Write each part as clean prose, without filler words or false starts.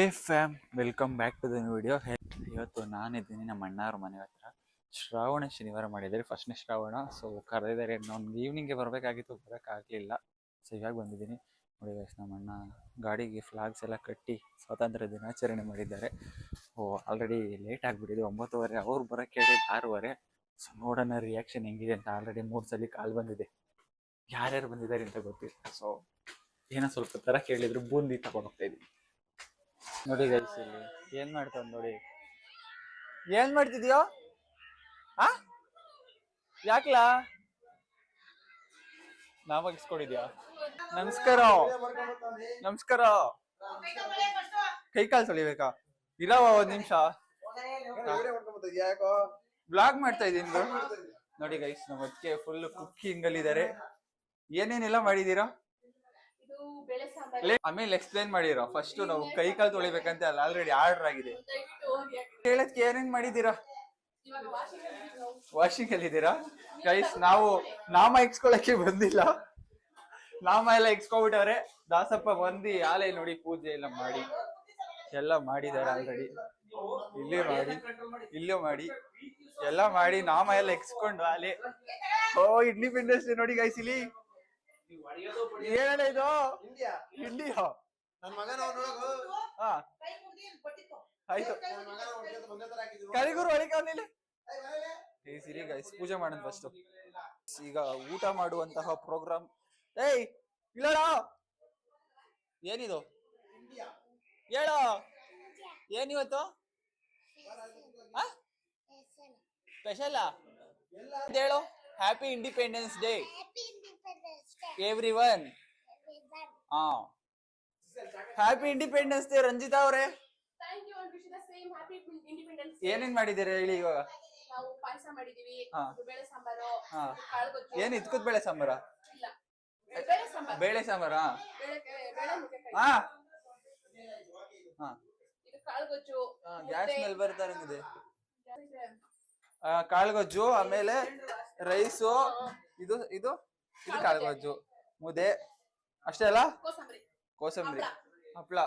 ಏ fam, welcome back to the new video. ಇವತ್ತು ನಾನಿದ್ದೀನಿ ನಮ್ಮ ಅಣ್ಣವ್ರ ಮನೆ ಹತ್ರ. ಶ್ರಾವಣ ಶನಿವಾರ ಮಾಡಿದ್ದಾರೆ, ಫಸ್ಟ್ನೇ ಶ್ರಾವಣ. ಸೊ ಕರೆದಿದ್ದಾರೆ, ನಾನು ಈವ್ನಿಂಗ್ಗೆ ಬರಬೇಕಾಗಿತ್ತು, ಬರೋಕ್ಕಾಗಲಿಲ್ಲ. ಸೊ ಇವಾಗ ಬಂದಿದ್ದೀನಿ. ನೋಡಿ ಗೈಸ್, ನಮ್ಮ ಅಣ್ಣ ಗಾಡಿಗೆ ಫ್ಲಾಗ್ಸ್ ಎಲ್ಲ ಕಟ್ಟಿ ಸ್ವಾತಂತ್ರ್ಯ ದಿನಾಚರಣೆ ಮಾಡಿದ್ದಾರೆ. ಆಲ್ರೆಡಿ ಲೇಟ್ ಆಗಿಬಿಟ್ಟಿದೆ, 9:15. ಅವ್ರು ಬರೋಕ್ಕೆ ಹೇಳಿ 6:15. ಸೊ ನೋಡೋಣ ರಿಯಾಕ್ಷನ್ ಹೆಂಗಿದೆ ಅಂತ. ಆಲ್ರೆಡಿ 3 ಸಲ ಕಾಲ್ ಬಂದಿದೆ, ಯಾರ್ಯಾರು ಬಂದಿದ್ದಾರೆ ಅಂತ ಗೊತ್ತಿಲ್ಲ. ಸೊ ಏನೋ ಸ್ವಲ್ಪ ಥರ ಕೇಳಿದ್ರು, ಬೂಂದಿ ತಗೊಂಡು ಹೋಗ್ತಾ ಇದ್ದೀನಿ. ನೋಡಿ ಗೈಸ್, ಇಲ್ಲಿ ಏನ್ ಮಾಡ್ತಾವ್ ನೋಡಿ. ಏನ್ ಮಾಡ್ತಿದ್ಯೋ? ಯಾಕ್ಲಾ ನಾವಾಗಿಸ್ಕೊಂಡಿದ್ಯಾ? ನಮಸ್ಕಾರ ನಮಸ್ಕಾರ. ಕೈ ಕಾಲು ತೊಳಿಬೇಕಾ? ಇರವ ಒಂದ್ ನಿಮಿಷ, ಬ್ಲಾಗ್ ಮಾಡ್ತಾ ಇದೀನಿ. ನೋಡಿ ಗೈಸ್, ನಮ್ಮ ಅದಕ್ಕೆ ಫುಲ್ ಕುಕ್ಕಿಂಗ್ ಅಲ್ಲಿ ಇದಾರೆ. ಏನೇನೆಲ್ಲ ಮಾಡಿದೀರಾ ಆಮೇಲೆ ಎಕ್ಸ್ಪ್ಲೈನ್ ಮಾಡಿರೋ. ಫಸ್ಟ್ ನಾವು ಕೈ ಕಾಲು ತೊಳಿಬೇಕಂತ ಅಲ್ಲ, ಆಲ್ರೆಡಿ ಆರ್ಡರ್ ಆಗಿದೆ. ಹೇಳದ್ಕೆ ಏನೇನ್ ಮಾಡಿದೀರಾ? ವಾಷಿಂಗ್ ಅಲ್ಲಿ ಇದ್ದೀರಾ ಗೈಸ್? ನಾವು ನಾಮ ಇಕ್ಸ್ಕೊಳಕ್ಕೆ ಬಂದಿಲ್ಲ, ನಾಮ ಎಲ್ಲ ಇಕ್ಸ್ಕೊಬಿಟ್ಟವ್ರೆ. ದಾಸಪ್ಪ ಬಂದು ಆಲೆ ನೋಡಿ ಪೂಜೆ ಎಲ್ಲ ಮಾಡಿ ಎಲ್ಲ ಮಾಡಿದ್ದಾರೆ ಆಲ್ರೆಡಿ. ಇಲ್ಲಿ ಮಾಡಿ, ಇಲ್ಲೂ ಮಾಡಿ, ಎಲ್ಲ ಮಾಡಿ ನಾಮ ಎಲ್ಲ ಇಕ್ಸ್ಕೊಂಡು ಆಲೆ. ಇಂಡಿಪೆಂಡೆನ್ಸ್ ಡೇ ನೋಡಿ ಗೈಸ್. ಇಲ್ಲಿ ಏನ ಇದು? ಇಂಡಿಯಾ ನನ್ ಮಗನ ಆಯ್ತು. ಕರಿಗುರು ಒಳಗೆ ಅವನಿಲ್ಲ. ಸಿರಿ ಗೈಸ್, ಪೂಜೆ ಮಾಡೋದು ಫಸ್ಟ್. ಈಗ ಊಟ ಮಾಡುವಂತಹ ಪ್ರೋಗ್ರಾಮ್. ಏಯ್ ಇಲ್ಲಡ, ಏನಿದು ಹೇಳೋ? ಏನಿವತ್ತು ಸ್ಪೆಷಲ್ ಹೇಳು. Happy Independence Day everyone. Happy Independence Day Ranjitha ಅವರೇ. ಏನೇನ್ ಮಾಡಿದ್ದೀರಾ ಹೇಳಿ ಇವಾಗ? ಏನ್ ಇದ್ಕುದ್ ಬೇಳೆ ಸಾಂಬಾರ? ಬೇಳೆ ಸಾಂಬಾರ. ಗ್ಯಾಸ್ ಮೇಲೆ ಬರ್ತಾರಂಗಿದೆ. ಕಾಳುಗೊಜ್ಜು, ಆಮೇಲೆ ರೈಸು, ಇದು ಇದು ಇದು ಕಾಳುಗೊಜ್ಜು, ಮುದ್ದೆ ಅಷ್ಟೇ ಅಲ್ಲ? ಕೋಸಂಬರಿ, ಹಪ್ಳ.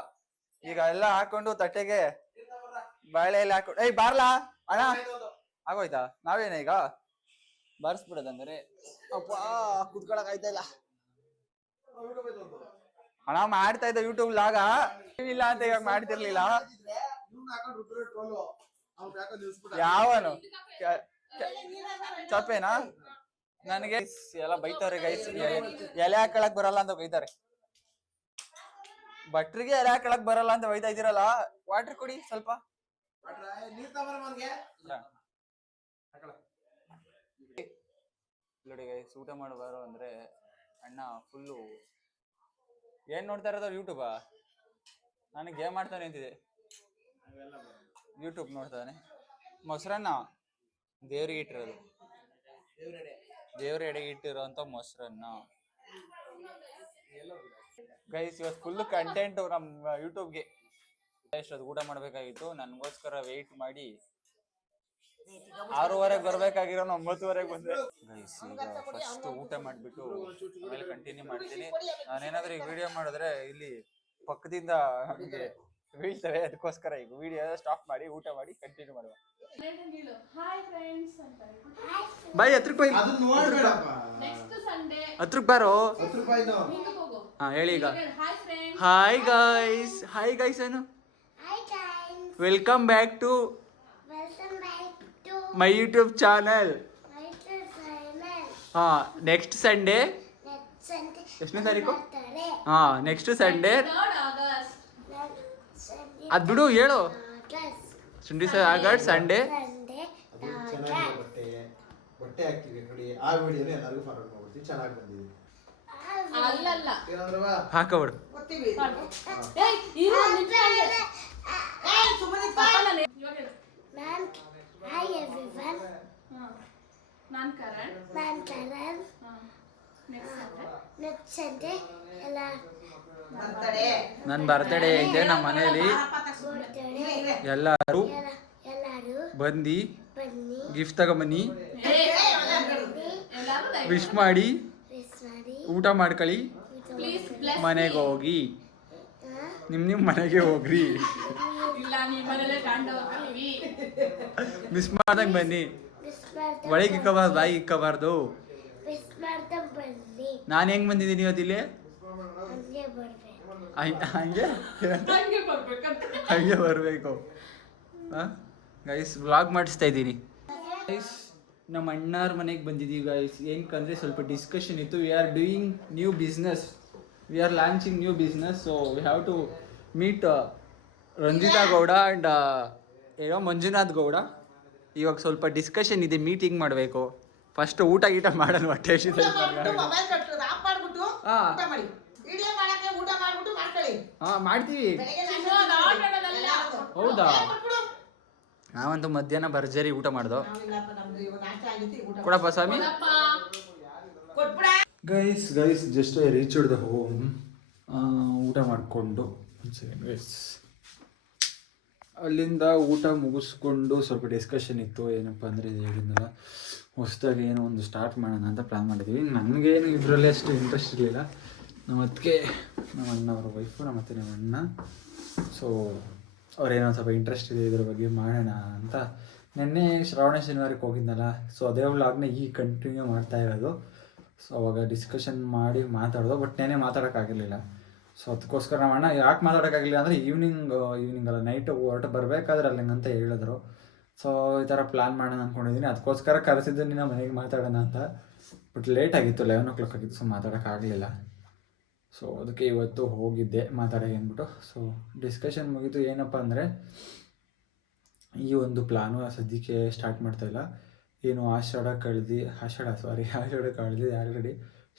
ಈಗ ಎಲ್ಲ ಹಾಕೊಂಡು ತಟ್ಟೆಗೆ ಬಾಳೆ ಎಲ್ಲ ಹಾಕೊಂಡು. ಏಯ್ ಬಾರ್ಲಾ ಅಣ್ಣ, ಆಗೋಯ್ತಾ? ನಾವೇನ ಈಗ ಬಾರಿಸ್ಬಿಡೋದಂಗಾರೆ. ಅಪ್ಪ ಕುತ್ಕೊಳಕ್ ಆಯ್ತಾ ಇಲ್ಲ ಅಣ್ಣ. ಮಾಡ್ತಾ ಇದ್ದ ಯೂಟ್ಯೂಬ್ ಲಾಗ, ಇಲ್ಲ ಅಂತ ಇವಾಗ ಮಾಡ್ತಿರ್ಲಿಲ್ಲ. ಯಾವನು ಚಪ್ಪೇನಾ? ನನಗೆ ಎಲ್ಲ ಬೈತಾರೆ ಗೈಸ್. ಎಲೆ ಹಾಕಳಕ್ ಬರಲ್ಲ ಅಂತ ಬೈತಾರೆ. ಭಟ್ರಿಗೆ ಎಲೆ ಹಾಕಳಕ್ ಬರಲ್ಲ ಅಂತ ಬೈತಾ ಇದ್ದೀರಲ್ಲ. ವಾಟರ್ ಕೊಡಿ ಸ್ವಲ್ಪ. ನೋಡಿ ಗೈಸ್, ಊಟ ಮಾಡಬಾರು ಅಂದ್ರೆ ಅಣ್ಣ ಫುಲ್ಲು ಏನ್ ನೋಡ್ತಾ ಇರೋದು? ಯೂಟ್ಯೂಬಾ? ನನಗೆ ಗೇಮ್ ಮಾಡ್ತಾನೆ ಅಂತಿದೆ. ಯೂಟ್ಯೂಬ್ ನೋಡ್ತಾನೆ. ಮೊಸರನ್ನ ದೇವ್ರಿಗೆ ಇಟ್ಟಿರೋದು, ದೇವ್ರ ಎಡೆಗೆ ಇಟ್ಟಿರೋಂಥ ಮೊಸರನ್ನ ಗೈಸ್. ಇವತ್ತು ಫುಲ್ ಕಂಟೆಂಟ್ ನಮ್ಮ ಯೂಟ್ಯೂಬ್ಗೆ. ಎಷ್ಟೊತ್ತು ಊಟ ಮಾಡ್ಬೇಕಾಗಿತ್ತು, ನನ್ಗೋಸ್ಕರ ವೆಯ್ಟ್ ಮಾಡಿ 6:15 ಬರ್ಬೇಕಾಗಿರೋ 9:15 ಬಂದೆ ಗೈಸ್. ಈಗ ಫಸ್ಟ್ ಊಟ ಮಾಡ್ಬಿಟ್ಟು ಆಮೇಲೆ ಕಂಟಿನ್ಯೂ ಮಾಡ್ತೀನಿ. ನಾನೇನಾದ್ರೂ ಈ ವಿಡಿಯೋ ಮಾಡಿದ್ರೆ ಇಲ್ಲಿ ಪಕ್ಕದಿಂದ ನಮಗೆ ಬೀಳ್ತವೆ, ಅದಕ್ಕೋಸ್ಕರ ಈಗ ವಿಡಿಯೋ ಸ್ಟಾಪ್ ಮಾಡಿ ಊಟ ಮಾಡಿ ಕಂಟಿನ್ಯೂ ಮಾಡುವ. ಬಾಯ್, 10 ರೂಪಾಯಿ 10 ರೂಪಾಯಿ ಬಾರೋ. ಹಾ ಹೇಳಿ ಈಗ. ಹಾಯ್ ಗೈಸ್, ಹಾಯ್ ಗೈಸ್ ಏನು? Welcome back to my YouTube channel. ಹಾ, ನೆಕ್ಸ್ಟ್ ಸಂಡೇ ಎಷ್ಟನೇ ತಾರೀಕು? ಹಾ, ನೆಕ್ಸ್ಟ್ ಸಂಡೇ. ಅದ್ ಬಿಡು, ಹೇಳು. 26 ಆಗಸ್ಟ್ ಸಂಡೇ. ಬಟ್ಟೆ ಹಾಕ್ತೀವಿ ನೋಡಿ, ಆ ವಿಡಿಯೋನ ಎಲ್ಲರಿಗೂ ಫಾರ್ವರ್ಡ್ ಮಾಡ್ಬಿಡ್ತೀವಿ. ಚೆನ್ನಾಗಿ ಬಂದಿದೆ. ಹಾಕಬಿಡು. Hi everyone. ನಾನು ಕರಣ್. ನೆಕ್ಸ್ಟ್ ಸಂಡೇ ಎಲ್ಲ ನನ್ನ ಬರ್ತ್ಡೇ ಇದೆ. ನಮ್ಮ ಮನೆಯಲ್ಲಿ ಎಲ್ಲರೂ ಬಂದು ಗಿಫ್ಟ್ ತಗೊಂಬನ್ನಿ, ವಿಶ್ ಮಾಡಿ, ಊಟ ಮಾಡ್ಕೊಳ್ಳಿ, ಮನೆಗೆ ಹೋಗಿ. ನಿಮ್ಮ ಮನೆಗೆ ಹೋಗ್ರಿ, ಮಿಸ್ ಮಾಡ್ದಂಗೆ ಬನ್ನಿ. ಒಳಗೆ ಇಕ್ಕಬಾರ್ದು, ಬಾಯಿ ಇಕ್ಕಬಾರ್ದು. ಮಿಸ್ ಮಾಡ್ತಾ ಬನ್ನಿ. ನಾನು ಹೆಂಗೆ ಬಂದಿದ್ದೀನಿ ಇವತ್ತಿಲ್ಲಿ? ಹಂಗೆ ಬರ್ಬೇಕು. ಹಂಗೆ ಹಂಗೆ ಬರಬೇಕು. ಗೈಸ್ ವ್ಲಾಗ್ ಮಾಡಿಸ್ತಾ ಇದ್ದೀನಿ ಗೈಸ್. ನಮ್ಮ ಅಣ್ಣಾರ ಮನೆಗೆ ಬಂದಿದ್ದೀವಿ ಗೈಸ್. ಏನಕ್ಕಂದರೆ ಸ್ವಲ್ಪ ಡಿಸ್ಕಷನ್ ಇತ್ತು. We are doing new business, we are launching new business. So we have to meet Ranjitha Gowda and ಏನೋ ಮಂಜುನಾಥ್ ಗೌಡ. ಇವಾಗ ಸ್ವಲ್ಪ ಡಿಸ್ಕಷನ್ ಇದೆ, ಮೀಟಿಂಗ್ ಮಾಡಬೇಕು. ಫಸ್ಟ್ ಊಟ ಗೀಟ ಮಾಡೋಣ, ಹೊಟ್ಟೆ ಹಸಿತೈತೆ. ಹಾಂ ಮಾಡ್ತೀವಿ. ಹೌದಾ? ನಾವಂತೂ ಮಧ್ಯಾಹ್ನ ಭರ್ಜರಿ ಊಟ ಮಾಡ್ದೋ. ಕೊಡಪ್ಪ ಸ್ವಾಮಿ. Guys just I reached the home. ಊಟ ಮಾಡಿಕೊಂಡು ಗೈಸ್ ಅಲ್ಲಿಂದ ಊಟ ಮುಗಿಸ್ಕೊಂಡು ಸ್ವಲ್ಪ ಡಿಸ್ಕಷನ್ ಇತ್ತು. ಏನಪ್ಪ ಅಂದರೆ ಹೇಳಿದ್ನಲ್ಲ, ಹೊಸದಾಗಿ ಏನೋ ಒಂದು ಸ್ಟಾರ್ಟ್ ಮಾಡೋಣ ಅಂತ ಪ್ಲ್ಯಾನ್ ಮಾಡಿದ್ವಿ. ನನಗೇನು ಇದರಲ್ಲಿ ಅಷ್ಟು ಇಂಟ್ರೆಸ್ಟ್ ಇರಲಿಲ್ಲ. ನಮ್ಮ ಅತ್ತಿಗೆ, ನಮ್ಮ ಅಣ್ಣ ಅವ್ರ ವೈಫು, ಮತ್ತು ನಮ್ಮ ಅಣ್ಣ. ಸೊ ಅವ್ರೇನೋ ಸ್ವಲ್ಪ ಇಂಟ್ರೆಸ್ಟ್ ಇದೆ ಇದ್ರ ಬಗ್ಗೆ ಮಾಡೋಣ ಅಂತ. ನಿನ್ನೆ ಶ್ರಾವಣ ಶನಿವಾರಕ್ಕೆ ಹೋಗಿದ್ನಲ್ಲ, ಸೊ ಅದೇ ವ್ಲಾಗ್ನ ಈಗ ಕಂಟಿನ್ಯೂ ಮಾಡ್ತಾ ಇರೋದು. ಸೊ ಅವಾಗ ಡಿಸ್ಕಷನ್ ಮಾಡಿ ಮಾತಾಡೋದು, ಬಟ್ ನೆನ್ನೆ ಮಾತಾಡೋಕ್ಕಾಗಿರಲಿಲ್ಲ. ಸೊ ಅದಕ್ಕೋಸ್ಕರ ನಮ್ಮ ಅಣ್ಣ ಯಾಕೆ ಮಾತಾಡೋಕ್ಕಾಗಲಿಲ್ಲ ಅಂದರೆ ಈವ್ನಿಂಗ್ ಅಲ್ಲ, ನೈಟು ಹೊರಟು ಬರಬೇಕಾದ್ರೆ ಅಲ್ಲಿ ಅಂತ ಹೇಳಿದ್ರು. ಸೊ ಈ ಥರ ಪ್ಲ್ಯಾನ್ ಮಾಡೋಣ ಅಂದ್ಕೊಂಡಿದ್ದೀನಿ. ಅದಕ್ಕೋಸ್ಕರ ಕರೆಸಿದ್ದು ನಿನ್ನ ಮನೆಗೆ ಮಾತಾಡೋಣ ಅಂತ. ಬಟ್ ಲೇಟ್ ಆಗಿತ್ತು, 11 o'clock ಆಗಿತ್ತು. ಸೊ ಮಾತಾಡೋಕ್ಕಾಗಲಿಲ್ಲ. ಸೊ ಅದಕ್ಕೆ ಇವತ್ತು ಹೋಗಿದ್ದೆ ಮಾತಾಡೋಕೆ ಅಂದ್ಬಿಟ್ಟು. ಸೊ ಡಿಸ್ಕಷನ್ ಮುಗಿತು. ಏನಪ್ಪ ಅಂದರೆ ಈ ಒಂದು ಪ್ಲಾನು ಸದ್ಯಕ್ಕೆ ಸ್ಟಾರ್ಟ್ ಮಾಡ್ತಾಯಿಲ್ಲ. ಏನು ಆಷಾಢ ಕಳೆದು ಆಲ್ರೆಡಿ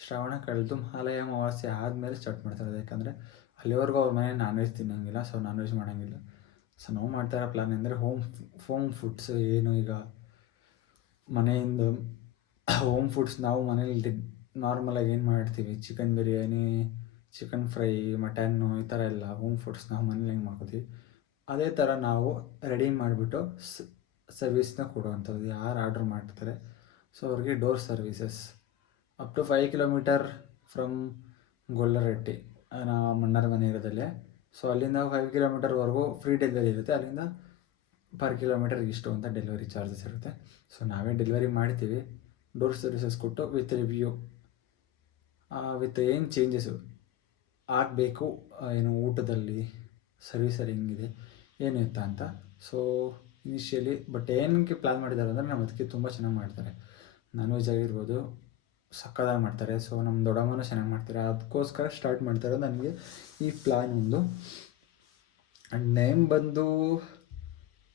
ಶ್ರಾವಣ ಕಳೆದು ಮಹಾಲಯ ಅಮಾವಾಸ್ಯೆ ಆದಮೇಲೆ ಸ್ಟಾರ್ಟ್ ಮಾಡ್ತಾರೆ. ಯಾಕಂದರೆ ಅಲ್ಲಿವರೆಗೂ ಅವ್ರ ಮನೆ ನಾನ್ ವೆಜ್ ತಿನ್ನೋಂಗಿಲ್ಲ, ಸೊ ನಾನ್ ವೆಜ್ ಮಾಡೋಂಗಿಲ್ಲ. ಸೊ ನಾವು ಮಾಡ್ತಾಯಿರೋ ಪ್ಲಾನ್ ಅಂದರೆ ಹೋಮ್ ಫುಡ್ಸ್. ಏನು ಈಗ ಮನೆಯಿಂದ ಹೋಮ್ ಫುಡ್ಸ್ ನಾವು ಮನೇಲಿ ನಾರ್ಮಲಾಗಿ ಏನು ಮಾಡ್ತೀವಿ, chicken biryani, chicken fry, mutton, ಈ ಥರ ಎಲ್ಲ ಹೋಮ್ ಫುಡ್ಸ್ ನಾವು ಮನೇಲಿ ಹೆಂಗೆ ಮಾಡ್ಕೋತೀವಿ, ಅದೇ ಥರ ನಾವು ರೆಡಿ ಮಾಡಿಬಿಟ್ಟು ಸರ್ವಿಸ್ನ ಕೊಡುವಂಥದ್ದು. ಯಾರು ಆರ್ಡ್ರ್ ಮಾಡ್ತಾರೆ ಸೊ ಅವ್ರಿಗೆ door services up to 5 kilometers from Gollarahatti, ನಮ್ಮ ಅಣ್ಣರ ಮನೆ ಇರೋದಲ್ಲೇ. ಸೊ ಅಲ್ಲಿಂದ 5 kilometersವರೆಗೂ ಫ್ರೀ ಡೆಲಿವರಿ ಇರುತ್ತೆ. ಅಲ್ಲಿಂದ ಪರ್ ಕಿಲೋಮೀಟರ್ ಇಷ್ಟು ಅಂತ ಡೆಲಿವರಿ ಚಾರ್ಜಸ್ ಇರುತ್ತೆ. ಸೊ ನಾವೇ ಡೆಲಿವರಿ ಮಾಡ್ತೀವಿ, ಡೋರ್ ಸರ್ವಿಸಸ್ ಕೊಟ್ಟು ವಿತ್ ರಿವ್ಯೂ, ವಿತ್ ಏನು ಚೇಂಜಸ್ಸು ಆಗಬೇಕು, ಏನು ಊಟದಲ್ಲಿ ಸರ್ವಿಸಲ್ಲಿ ಹೆಂಗಿದೆ, ಏನು ಇತ್ತ ಅಂತ. ಸೊ ಇನಿಷಿಯಲಿ ಬಟ್ ಏನಕ್ಕೆ ಪ್ಲ್ಯಾನ್ ಮಾಡಿದ್ದಾರೆ ಅಂದರೆ ನಮ್ಮ ಅದಕ್ಕೆ ತುಂಬ ಚೆನ್ನಾಗಿ ಮಾಡ್ತಾರೆ. ನಾನ್ ವೆಜ್ ಆಗಿರ್ಬೋದು ಸಕ್ಕದಾಗಿ ಮಾಡ್ತಾರೆ. ಸೊ ನಮ್ಮ ದೊಡ್ಡಮ್ಮನೂ ಚೆನ್ನಾಗಿ ಮಾಡ್ತಾರೆ. ಅದಕ್ಕೋಸ್ಕರ ಸ್ಟಾರ್ಟ್ ಮಾಡ್ತಾರೆ. ನನಗೆ ಈ ಪ್ಲ್ಯಾನ್ ಒಂದು ನೇಮ್ ಬಂದು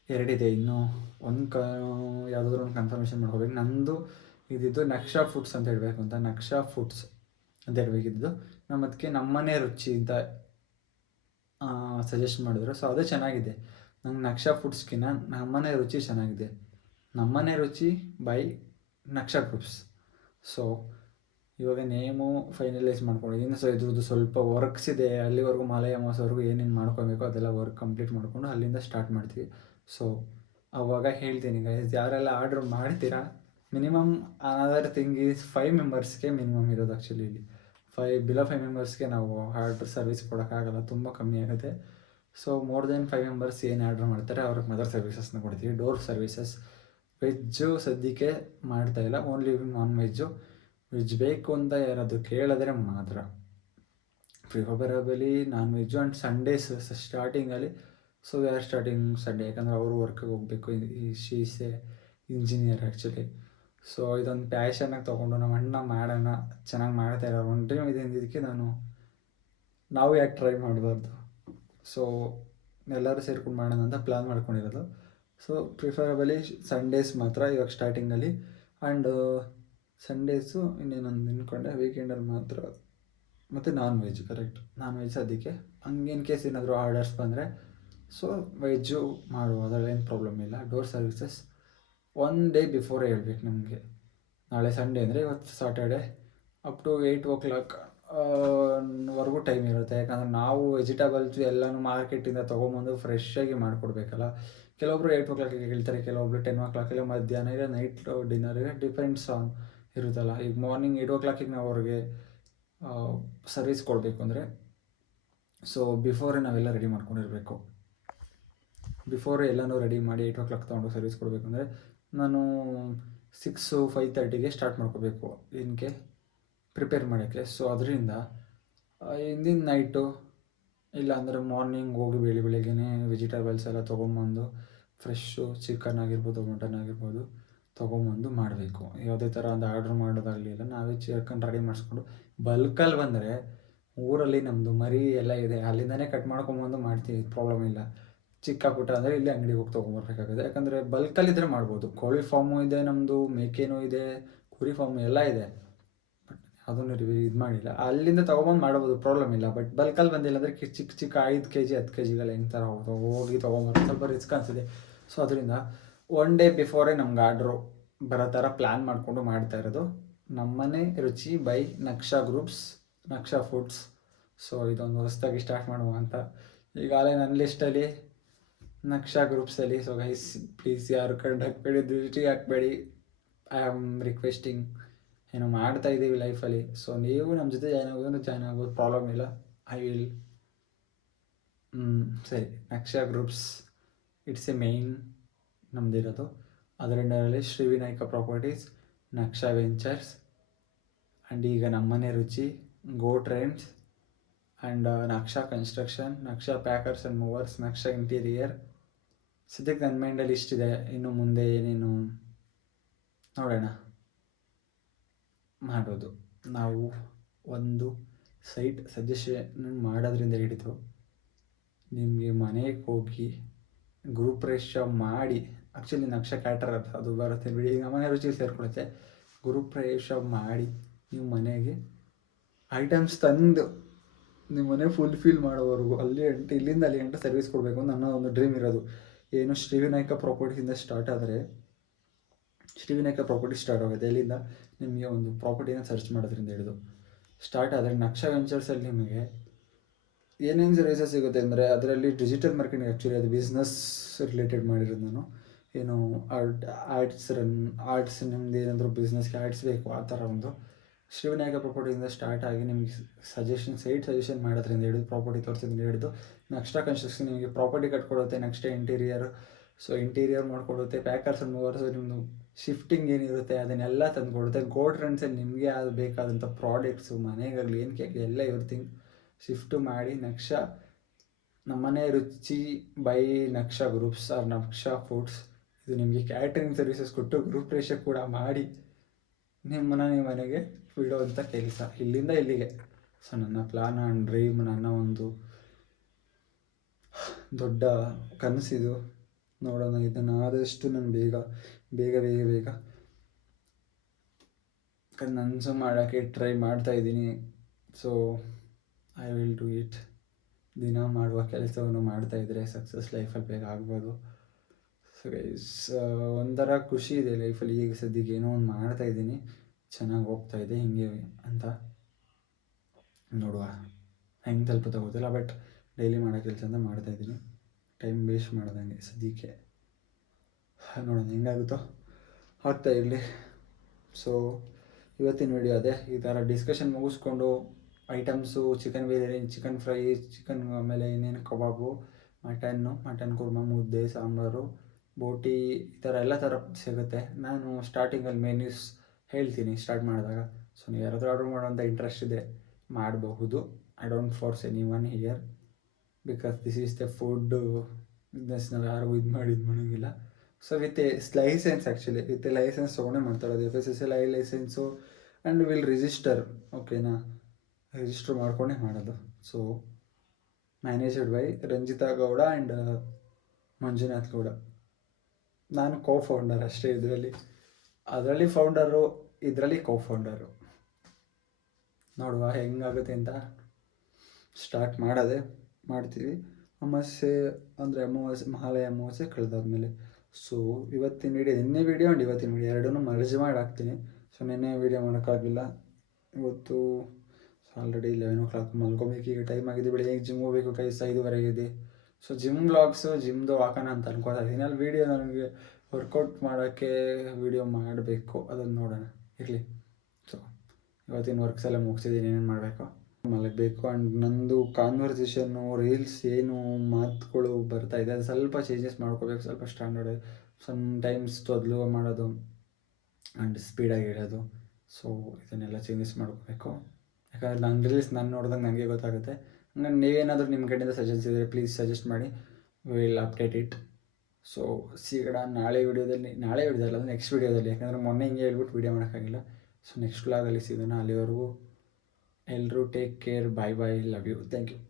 2 ಇದೆ. ಇನ್ನೂ ಯಾವುದಾದ್ರೂ ಒಂದು ಕನ್ಫರ್ಮೇಷನ್ ಮಾಡ್ಕೋಬೇಕು. ನಂದು ಇದ್ದಿದ್ದು ನಕ್ಷಾ ಫುಡ್ಸ್ ಅಂತ ಹೇಳಬೇಕು ಅಂತ, ನಕ್ಷಾ ಫುಡ್ಸ್ ಅಂತ ಹೇಳಬೇಕಿದ್ದು. ನಮ್ಮ ಅದಕ್ಕೆ ನಮ್ಮನೆ ರುಚಿ ಅಂತ ಸಜೆಸ್ಟ್ ಮಾಡಿದ್ರು. ಸೊ ಅದು ಚೆನ್ನಾಗಿದೆ. ನಂಗೆ ನಕ್ಷಾ ಫುಡ್ಸ್ಗಿನ್ನ ನಮ್ಮನೆ ರುಚಿ ಚೆನ್ನಾಗಿದೆ. ನಮ್ಮನೆ ರುಚಿ ಬೈ ನಕ್ಷಾ ಗ್ರೂಪ್ಸ್. ಸೊ ಇವಾಗ ನೇಮು ಫೈನಲೈಸ್ ಮಾಡ್ಕೊಂಡಿದ್ದೀನಿ. ಸೊ ಇದ್ರದ್ದು ಸ್ವಲ್ಪ ವರ್ಕ್ಸ್ ಇದೆ. ಅಲ್ಲಿವರೆಗೂ ಮಹಾಲಯ ಅಮಾವಾಸ್ಯವರೆಗೂ ಏನೇನು ಮಾಡ್ಕೊಬೇಕು ಅದೆಲ್ಲ ವರ್ಕ್ ಕಂಪ್ಲೀಟ್ ಮಾಡಿಕೊಂಡು ಅಲ್ಲಿಂದ ಸ್ಟಾರ್ಟ್ ಮಾಡ್ತೀವಿ. ಸೊ ಅವಾಗ ಹೇಳ್ತೀನಿ ಗೈಸ್, ಯಾರೆಲ್ಲ ಆರ್ಡ್ರ್ ಮಾಡ್ತೀರಾ, ಮಿನಿಮಮ್ ಅನದರ್ ಥಿಂಗ್ ಈಸ್ 5 ಮೆಂಬರ್ಸ್ಗೆ ಮಿನಿಮಮ್ ಇರೋದು. ಆ್ಯಕ್ಚುಲಿ ಇಲ್ಲಿ ಬಿಲೋ 5 ಮೆಂಬರ್ಸ್ಗೆ ನಾವು ಆರ್ಡ್ರ್ ಸರ್ವಿಸ್ ಕೊಡೋಕ್ಕಾಗಲ್ಲ, ತುಂಬ ಕಮ್ಮಿ ಆಗುತ್ತೆ. ಸೊ ಮೋರ್ ದೆನ್ 5 ಮೆಂಬರ್ಸ್ ಏನು ಆರ್ಡ್ರ್ ಮಾಡ್ತಾರೆ ಅವ್ರಿಗೆ ಮದರ್ ಸರ್ವಿಸಸ್ನ ಕೊಡ್ತೀವಿ. ಡೋರ್ ಸರ್ವಿಸಸ್ ವೆಜ್ಜು ಸದ್ಯಕ್ಕೆ ಮಾಡ್ತಾಯಿಲ್ಲ, ಓನ್ಲಿ ನಾನ್ ವೆಜ್ಜು. ವೆಜ್ ಬೇಕು ಅಂತ ಯಾರಾದರೂ ಕೇಳಿದ್ರೆ ಮಾತ್ರ, preferably non veg. And Sundays ಸ್ಟಾರ್ಟಿಂಗಲ್ಲಿ. So we are starting Sunday, ಯಾಕಂದರೆ ಅವರು ವರ್ಕಿಗೆ ಹೋಗಬೇಕು. She's a engineer actually. So ಇದೊಂದು ಪ್ಯಾಷನಾಗಿ ತೊಗೊಂಡು ನಮ್ಮ ಅಣ್ಣ ಮಾಡೋಣ, ಚೆನ್ನಾಗಿ ಮಾಡ್ತಾಯಿರೋ ಒನ್ ಟೈಮ್ ಇದೆ ಅಂದಿದ್ದಕ್ಕೆ ನಾವು ಯಾಕೆ ಟ್ರೈ ಮಾಡಬಾರ್ದು. ಸೊ ಎಲ್ಲರೂ ಸೇರ್ಕೊಂಡು ಮಾಡೋಣ ಅಂತ ಪ್ಲ್ಯಾನ್ ಮಾಡ್ಕೊಂಡಿರೋದು. ಸೊ ಪ್ರಿಫರಬಲಿ ಸಂಡೇಸ್ ಮಾತ್ರ ಇವಾಗ ಸ್ಟಾರ್ಟಿಂಗಲ್ಲಿ. ಆ್ಯಂಡ್ ಸಂಡೇಸು ಇನ್ನೇನೊಂದು ನಿಂತ್ಕೊಂಡೆ, ವೀಕೆಂಡಲ್ಲಿ ಮಾತ್ರ. ಮತ್ತು non veg, correct, non veg ಸದ್ಯಕ್ಕೆ. ಹಂಗೆ ಇನ್ ಕೇಸ್ ಏನಾದರೂ ಆರ್ಡರ್ಸ್ ಬಂದರೆ ಸೊ ವೆಜ್ಜು ಮಾಡುವ, ಅದರಲ್ಲೇನು ಪ್ರಾಬ್ಲಮ್ ಇಲ್ಲ. ಡೋರ್ ಸರ್ವಿಸಸ್ 1 day ಬಿಫೋರೇ ಹೇಳ್ಬೇಕು ನಮಗೆ. ನಾಳೆ ಸಂಡೇ ಅಂದರೆ ಇವತ್ತು ಸಾಟರ್ಡೆ, ಅಪ್ ಟು 8 o'clock ವರೆಗೂ ಟೈಮ್ ಇರುತ್ತೆ. ಯಾಕಂದರೆ ನಾವು ವೆಜಿಟೇಬಲ್ಸ್ ಎಲ್ಲನೂ ಮಾರ್ಕೆಟಿಂದ ತೊಗೊಂಬಂದು ಫ್ರೆಶ್ಶಾಗಿ ಮಾಡಿಕೊಡ್ಬೇಕಲ್ಲ. ಕೆಲವೊಬ್ರು 8 o'clock ಹೇಳ್ತಾರೆ, ಕೆಲವೊಬ್ರು 10 o'clock, ಇಲ್ಲ ಮಧ್ಯಾಹ್ನ, ಇಲ್ಲ ನೈಟ್ ಡಿನ್ನರ್ಗೆ ಡಿಪೆಂಡ್ಸ್ ಆನ್ ಇರುತ್ತಲ್ಲ. ಈಗ ಮಾರ್ನಿಂಗ್ 8 o'clock ನಾವು ಅವ್ರಿಗೆ ಸರ್ವಿಸ್ ಕೊಡಬೇಕು ಅಂದರೆ ಸೊ ಬಿಫೋರೇ ನಾವೆಲ್ಲ ರೆಡಿ ಮಾಡ್ಕೊಂಡಿರಬೇಕು. ಬಿಫೋರೇ ಎಲ್ಲನೂ ರೆಡಿ ಮಾಡಿ 8 o'clock ತೊಗೊಂಡು ಸರ್ವಿಸ್ ಕೊಡಬೇಕು ಅಂದರೆ ನಾನು 5:30ಗೆ ಸ್ಟಾರ್ಟ್ ಮಾಡ್ಕೋಬೇಕು ಏನಕ್ಕೆ ಪ್ರಿಪೇರ್ ಮಾಡೋಕ್ಕೆ. ಸೊ ಅದರಿಂದ ಹಿಂದಿನ ನೈಟು ಇಲ್ಲ ಅಂದರೆ ಮಾರ್ನಿಂಗ್ ಹೋಗಿ ಬೆಳಿಗ್ಗೆನೇ ವೆಜಿಟೇಬಲ್ಸ್ ಎಲ್ಲ ತೊಗೊಂಬಂದು ಫ್ರೆಶ್ಶು ಚಿಕನ್ ಆಗಿರ್ಬೋದು ಮಟನ್ ಆಗಿರ್ಬೋದು ತೊಗೊಂಬಂದು ಮಾಡಬೇಕು. ಯಾವುದೇ ಥರ ಒಂದು ಆರ್ಡ್ರ್ ಮಾಡೋದಾಗಲಿಲ್ಲ, ನಾವೇ ಚಿಕನ್ ರೆಡಿ ಮಾಡಿಸ್ಕೊಂಡು ಬಲ್ಕಲ್ಲಿ ಬಂದರೆ ಊರಲ್ಲಿ ನಮ್ಮದು ಮರಿ ಎಲ್ಲ ಇದೆ, ಅಲ್ಲಿಂದನೇ ಕಟ್ ಮಾಡ್ಕೊಂಬಂದು ಮಾಡ್ತೀವಿ, ಪ್ರಾಬ್ಲಮ್ ಇಲ್ಲ. ಚಿಕ್ಕ ಪುಟ್ಟ ಅಂದರೆ ಇಲ್ಲಿ ಅಂಗಡಿಗೆ ಹೋಗಿ ತೊಗೊಂಬರ್ಬೇಕಾಗುತ್ತೆ. ಯಾಕಂದರೆ ಬಲ್ಕಲ್ಲಿದ್ದರೆ ಮಾಡ್ಬೋದು. ಕೋಳಿ ಫಾರ್ಮು ಇದೆ, ನಮ್ಮದು ಮೇಕೆನೂ ಇದೆ, ಕುರಿ ಫಾರ್ಮು ಎಲ್ಲ ಇದೆ. ಬಟ್ ಅದನ್ನು ಇದು ಮಾಡಿಲ್ಲ, ಅಲ್ಲಿಂದ ತೊಗೊಂಬಂದು ಮಾಡ್ಬೋದು, ಪ್ರಾಬ್ಲಮ್ ಇಲ್ಲ. ಬಟ್ ಬಲ್ಕಲ್ಲಿ ಬಂದಿಲ್ಲ ಅಂದರೆ ಚಿಕ್ಕ ಚಿಕ್ಕ 5 kg 10 kgಗಳ ಹೆಂಗೆ ಥರ ಹೋಗಿ ತೊಗೊಂಬರೋದು ಸ್ವಲ್ಪ ರಿಸ್ಕ್ ಅನಿಸಿದೆ. ಸೊ ಅದರಿಂದ 1 day ಬಿಫೋರೇ ನಮ್ಗೆ ಆರ್ಡ್ರು ಬರೋ ಥರ ಪ್ಲ್ಯಾನ್ ಮಾಡಿಕೊಂಡು ಮಾಡ್ತಾ ಇರೋದು ನಮ್ಮನೆ ರುಚಿ ಬೈ ನಕ್ಷಾ ಗ್ರೂಪ್ಸ್, ನಕ್ಷಾ ಫುಡ್ಸ್. ಸೊ ಇದೊಂದು ಹೊಸದಾಗಿ ಸ್ಟಾರ್ಟ್ ಮಾಡುವ ಅಂತ. ಈಗಾಗಲೇ ನನ್ನ ಲಿಸ್ಟಲ್ಲಿ ನಕ್ಷಾ ಗ್ರೂಪ್ಸಲ್ಲಿ. ಸೊ ಗೈಸ್ ಪ್ಲೀಸ್ ಯಾರು ಕಣ್ಣು ಹಾಕಬೇಡಿ, ದೃಷ್ಟಿ ಹಾಕಬೇಡಿ, ಐ ಆಮ್ ರಿಕ್ವೆಸ್ಟಿಂಗ್. ಏನೋ ಮಾಡ್ತಾ ಇದ್ದೀವಿ ಲೈಫಲ್ಲಿ. ಸೊ ನೀವು ನಮ್ಮ ಜೊತೆ ಜಾಯ್ನ್ ಆಗೋದು ಪ್ರಾಬ್ಲಮ್ ಇಲ್ಲ, ಐ ವಿಲ್. ಸರಿ, Naksha groups it's a main ನಮ್ಮದಿರೋದು. ಅದರಲ್ಲಿ Srivinayaka properties, Naksha ventures, and ಈಗ Nammane Ruchi, go trends, and Naksha construction, Naksha packers and movers, Naksha interior. ಸದ್ಯಕ್ಕೆ ನನ್ನ ಮೈಂಡಲ್ಲಿ ಇಷ್ಟಿದೆ. ಇನ್ನು ಮುಂದೆ ಏನೇನು ನೋಡೋಣ ಮಾಡೋದು. ನಾವು ಒಂದು ಸೈಟ್ ಸಜೆಷನ್ ಮಾಡೋದ್ರಿಂದ ಹಿಡಿದು ನಿಮಗೆ ಮನೆಗೆ ಹೋಗಿ ಗ್ರೂಪ್ ರೇಷ ಮಾಡಿ, ಆ್ಯಕ್ಚುಲಿ ನಕ್ಷಾ ಕ್ಯಾಟರ್ ಅದು ಬರುತ್ತೆ ಬಿಡಿ, ಈಗ ಮನೆ ರುಚಿ ಸೇರಿಕೊಳ್ಳುತ್ತೆ. ಗ್ರೂಪ್ ಪ್ರವೇಶ ಮಾಡಿ ನೀವು ಮನೆಗೆ ಐಟಮ್ಸ್ ತಂದು ನಿಮ್ಮ ಮನೆ ಫುಲ್ಫಿಲ್ ಮಾಡೋವರೆಗೂ ಇಲ್ಲಿಂದ ಅಲ್ಲಿ ಗಂಟೆ ಸರ್ವಿಸ್ ಕೊಡಬೇಕು ಅಂತ ನನ್ನ ಒಂದು ಡ್ರೀಮ್ ಇರೋದು. ಏನು ಶ್ರೀವಿನಾಯಕ ಪ್ರಾಪರ್ಟೀಸಿಂದ ಸ್ಟಾರ್ಟ್ ಆದರೆ, ಶ್ರೀವಿನಾಯಕ ಪ್ರಾಪರ್ಟಿ ಸ್ಟಾರ್ಟ್ ಆಗುತ್ತೆ. ಎಲ್ಲಿಂದ ನಿಮಗೆ ಒಂದು ಪ್ರಾಪರ್ಟಿನ ಸರ್ಚ್ ಮಾಡೋದ್ರಿಂದ ಹಿಡಿದು ಸ್ಟಾರ್ಟ್ ಆದರೆ ನಕ್ಷಾ ವೆಂಚರ್ಸಲ್ಲಿ ನಿಮಗೆ ಏನೇನು ಸರ್ವಿಸಸ್ ಸಿಗುತ್ತೆ ಅಂದರೆ, ಅದರಲ್ಲಿ ಡಿಜಿಟಲ್ ಮಾರ್ಕೆಟಿಂಗ್, ಆ್ಯಕ್ಚುಲಿ ಅದು ಬಿಸ್ನೆಸ್ ರಿಲೇಟೆಡ್ ಮಾಡಿರೋದು ನಾನು. ಏನು ಆರ್ಟ್ಸ್ ನಿಮ್ದು ಏನಾದರೂ ಬಿಸ್ನೆಸ್ಗೆ ಆ್ಯಡ್ಸ್ ಬೇಕು ಆ ಥರ ಒಂದು ಶ್ರೀವಿನಾಯಕ ಪ್ರಾಪರ್ಟಿಯಿಂದ ಸ್ಟಾರ್ಟ್ ಆಗಿ ನಿಮಗೆ ಸೈಟ್ ಸಜೆಷನ್ ಮಾಡೋದ್ರಿಂದ ಹಿಡಿದು, ಪ್ರಾಪರ್ಟಿ ತೋರಿಸೋದ್ರಿಂದ ಹಿಡಿದು, ನಕ್ಷಾ ಕನ್ಸ್ಟ್ರಕ್ಷನ್ ನಿಮಗೆ ಪ್ರಾಪರ್ಟಿ ಕಟ್ಕೊಡುತ್ತೆ, ನೆಕ್ಸ್ಟ್ ಇಂಟೀರಿಯರ್. ಸೊ ಇಂಟೀರಿಯರ್ ಮಾಡಿಕೊಡುತ್ತೆ, ಪ್ಯಾಕರ್ಸ್ ಆ್ಯಂಡ್ ಮೂವರ್ಸ್ ನಿಮ್ಮದು ಶಿಫ್ಟಿಂಗ್ ಏನಿರುತ್ತೆ ಅದನ್ನೆಲ್ಲ ತಂದು ಕೊಡುತ್ತೆ. ಗೋ ಟ್ರೆಂಡ್ಸಲ್ಲಿ ನಿಮಗೆ ಅದು ಬೇಕಾದಂಥ ಪ್ರಾಡಕ್ಟ್ಸು ಮನೆಗಾಗಲಿ ಏನಕ್ಕೆ ಎಲ್ಲ ಎವ್ರಿಥಿಂಗ್ ಶಿಫ್ಟು ಮಾಡಿ ನಕ್ಷಾ ನಮ್ಮನೆ ರುಚಿ ಬೈ ನಕ್ಷಾ ಗ್ರೂಪ್ಸ್ ಆರ್ ನಕ್ಷಾ ಫುಡ್ಸ್ ಇದು ನಿಮಗೆ ಕ್ಯಾಟ್ರಿಂಗ್ ಸರ್ವಿಸಸ್ ಕೊಟ್ಟು ಗ್ರೂಪ್ ರೇಷ ಕೂಡ ಮಾಡಿ ನಿಮ್ಮ ಮನೆಗೆ ಬಿಡುವಂಥ ಕೆಲಸ ಇಲ್ಲಿಂದ ಇಲ್ಲಿಗೆ. ಸೊ ನನ್ನ ಪ್ಲಾನ್ ಆ್ಯಂಡ್ ಡ್ರೀಮ್, ನನ್ನ ಒಂದು ದೊಡ್ಡ ಕನಸಿದು. ನೋಡೋಣ, ಇದನ್ನು ಆದಷ್ಟು ನಾನು ಬೇಗ ಕನಸು ಮಾಡೋಕ್ಕೆ ಟ್ರೈ ಮಾಡ್ತಾ ಇದ್ದೀನಿ. So I will do it. ದಿನ ಮಾಡುವ ಕೆಲಸವನ್ನು ಮಾಡ್ತಾಯಿದ್ರೆ ಸಕ್ಸಸ್ ಲೈಫಲ್ಲಿ ಬೇಗ ಆಗ್ಬೋದು. ಸೊ ಗೈಸ್, ಒಂಥರ ಖುಷಿ ಇದೆ ಲೈಫಲ್ಲಿ. ಈಗ ಸದ್ಯಕ್ಕೆ ಏನೋ ಒಂದು ಮಾಡ್ತಾಯಿದ್ದೀನಿ, ಚೆನ್ನಾಗಿ ಹೋಗ್ತಾಯಿದೆ ಹಿಂಗೆ ಅಂತ. ನೋಡುವ ಹೆಂಗೆ ತಲುಪುತ್ತಾ ಗೊತ್ತಿಲ್ಲ, ಬಟ್ ಡೈಲಿ ಮಾಡೋ ಕೆಲಸ ಅಂತ ಮಾಡ್ತಾಯಿದ್ದೀನಿ, ಟೈಮ್ ವೇಸ್ಟ್ ಮಾಡ್ದಂಗೆ ಸದ್ಯಕ್ಕೆ. ನೋಡೋಣ ಹೆಂಗಾಗುತ್ತೋ ಆಗ್ತಾ ಇರಲಿ. ಸೊ ಇವತ್ತಿನ ವಿಡಿಯೋ ಅದೇ, ಈ ಥರ ಡಿಸ್ಕಷನ್ ಮುಗಿಸ್ಕೊಂಡು items chicken biryani, chicken fry, chicken ಆಮೇಲೆ ಇನ್ನೇನು ಕಬಾಬು, ಮಟನ್ ಕುರ್ಮಾ, ಮುದ್ದೆ, ಸಾಂಬಾರು, ಬೋಟಿ, ಈ ಥರ ಎಲ್ಲ ಥರ ಸಿಗುತ್ತೆ. ನಾನು ಸ್ಟಾರ್ಟಿಂಗಲ್ಲಿ ಮೆನ್ಯೂಸ್ ಹೇಳ್ತೀನಿ ಸ್ಟಾರ್ಟ್ ಮಾಡಿದಾಗ. ಸೊ ನೀವು ಯಾರಾದರೂ ಆರ್ಡ್ರ್ ಮಾಡೋಂಥ ಇಂಟ್ರೆಸ್ಟ್ ಇದೆ ಮಾಡಬಹುದು. I don't force any one here, because this is the food business. ನಾವು ಯಾರಿಗೂ ಇದು ಮಾಡೋಂಗಿಲ್ಲ. So with a license, actually with a license ತೊಗೊಂಡೇ ಮಾಡ್ತಾಯಿರೋದು, FSSAI license and will register. ಓಕೆನಾ, ರಿಜಿಸ್ಟರ್ ಮಾಡ್ಕೊಂಡೇ ಮಾಡೋದು. So managed by Ranjitha Gowda and Manjunath Gowda. ನಾನು ಫೌಂಡರ್ ಅಷ್ಟೇ ಅದರಲ್ಲಿ ಫೌಂಡರು, ಇದರಲ್ಲಿ ಫೌಂಡರು. ನೋಡುವ ಹೆಂಗಾಗುತ್ತೆ ಅಂತ. ಸ್ಟಾರ್ಟ್ ಮಾಡ್ತೀವಿ. ಅಮಾವಾಸ್ಯೆ ಅಂದರೆ ಮಹಾಲಯ ಅಮಾವಾಸ್ಯೆ ಕಳೆದಾದ್ಮೇಲೆ. ಸೊ ಇವತ್ತಿನ ವೀಡಿಯೋ, ನಿನ್ನೆ ವೀಡಿಯೋ ಆ್ಯಂಡ್ ಇವತ್ತಿನ ವೀಡಿಯೋ ಎರಡನ್ನೂ ಮರ್ಜ್ ಮಾಡಿ ಹಾಕ್ತೀನಿ. ಸೊ ನಿನ್ನೆ ವೀಡಿಯೋ ಮಾಡೋಕ್ಕಾಗಲಿಲ್ಲ. ಇವತ್ತು ಆಲ್ರೆಡಿ 11 o'clock ಮಲ್ಕೋಬೇಕು. ಈಗ ಟೈಮ್ ಆಗಿದೆ, ಬೆಳಿಗ್ಗೆ ಜಿಮ್ ಹೋಗಬೇಕು, 5:05 ಇದೆ. ಸೊ ಜಿಮ್ ವ್ಲಾಗ್ಸು ಜಿಮ್ದು ಹಾಕೋಣ ಅಂತ ಅನ್ಕೋತಾ ಇದ್ದೀನಿ. ಅಲ್ಲಿ ವೀಡಿಯೋ ನನಗೆ ವರ್ಕೌಟ್ ಮಾಡೋಕ್ಕೆ ವೀಡಿಯೋ ಮಾಡಬೇಕು, ಅದನ್ನು ನೋಡೋಣ ಇರಲಿ. ಸೊ ಇವತ್ತಿನ ವರ್ಕ್ಸ್ ಎಲ್ಲ ಮುಗಿಸಿದ್ದೀನಿ, ಏನೇನು ಮಾಡಬೇಕು ಮಲಗಬೇಕು. ಆ್ಯಂಡ್ ನಂದು ಕಾನ್ವರ್ಸೇಷನ್ನು ರೀಲ್ಸ್ ಏನು ಮಾತುಗಳು ಬರ್ತಾ ಇದೆ ಅದು ಸ್ವಲ್ಪ ಚೇಂಜಸ್ ಮಾಡ್ಕೋಬೇಕು. ಸ್ವಲ್ಪ ಸ್ಟ್ಯಾಂಡರ್ಡ್ ಸಮ್ಟೈಮ್ಸ್ ತೊದಲು ಮಾಡೋದು ಆ್ಯಂಡ್ ಸ್ಪೀಡಾಗಿ ಹೇಳೋದು. ಸೊ ಇದನ್ನೆಲ್ಲ ಚೇಂಜಸ್ ಮಾಡ್ಕೋಬೇಕು. ಯಾಕಂದರೆ ನನ್ನ ರೀಲ್ಸ್ ನಾನು ನೋಡಿದಾಗ ನನಗೆ ಗೊತ್ತಾಗುತ್ತೆ. ಹಂಗಾಗಿ ನೀವೇನಾದರೂ ನಿಮ್ಮ ಕಡೆಯಿಂದ ಸಜೆಷನ್ಸ್ ಇದ್ದರೆ ಪ್ಲೀಸ್ ಸಜೆಸ್ಟ್ ಮಾಡಿ, ವಿಲ್ ಅಪ್ಡೇಟ್ ಇಟ್. ಸೊ ಸಿಗೋಣ ನಾಳೆ ವಿಡಿಯೋದಲ್ಲ ನೆಕ್ಸ್ಟ್ ವಿಡಿಯೋದಲ್ಲಿ. ಯಾಕಂದರೆ ಮೊನ್ನೆ ಹಿಂಗೆ ಹೇಳ್ಬಿಟ್ಟು ವಿಡಿಯೋ ಮಾಡೋಕ್ಕಾಗಿಲ್ಲ. ಸೊ ನೆಕ್ಸ್ಟ್ ವ್ಲಾಗಲ್ಲಿ ಸಿಗೋಣ. ಅಲ್ಲಿವರೆಗೂ ಎಲ್ಲರೂ take care, bye bye, love you, thank you.